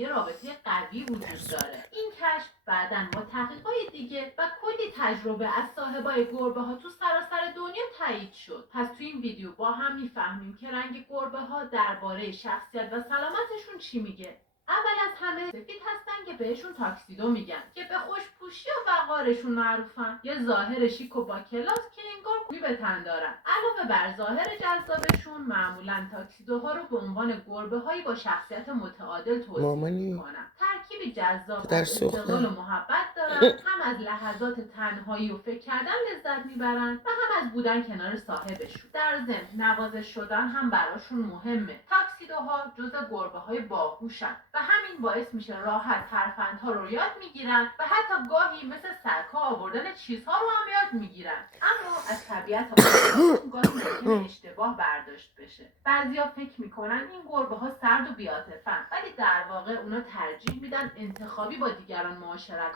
یه رابطه قوی وجود داره. این کشف بعداً با تحقیقات دیگه و کلی تجربه از صاحبای گربه ها تو سراسر دنیا تایید شد. پس تو این ویدیو با هم میفهمیم که رنگ گربه ها درباره شخصیت و سلامتشون چی میگه. اول از همه سفید هستن که بهشون تاکسیدو میگن که به خوشپوشی و وقارشون معروفن. یه ظاهر شیک و با کلاس که انگار کوی به تن دارن. علاوه بر ظاهر جذابشون معمولا تاکسیدوها رو به عنوان گربه‌هایی با شخصیت متعادل توصیف میکنن. ترکیبی جذاب از استقلال و محبت دارن. هم از لحظات تنهایی و فکر کردن لذت میبرن و هم از بودن کنار صاحبشون. در ضمن نوازش شدن هم براشون مهمه. تاکسیدوها جزء گربه‌های باهوشن و همین باعث میشه راحت ترفندها رو یاد میگیرن و حتی گاهی مثل سگ‌ها آوردن چیزها رو هم یاد میگیرن. اما از طبیعت آدم گاهی ممکنه اشتباه برداشت بشه. بعضیا فکر میکنن این گربه‌ها سرد و بی‌عاطفه‌ن، ولی در واقع اونا ترجیح میدن انتخابی با دیگران معاشرت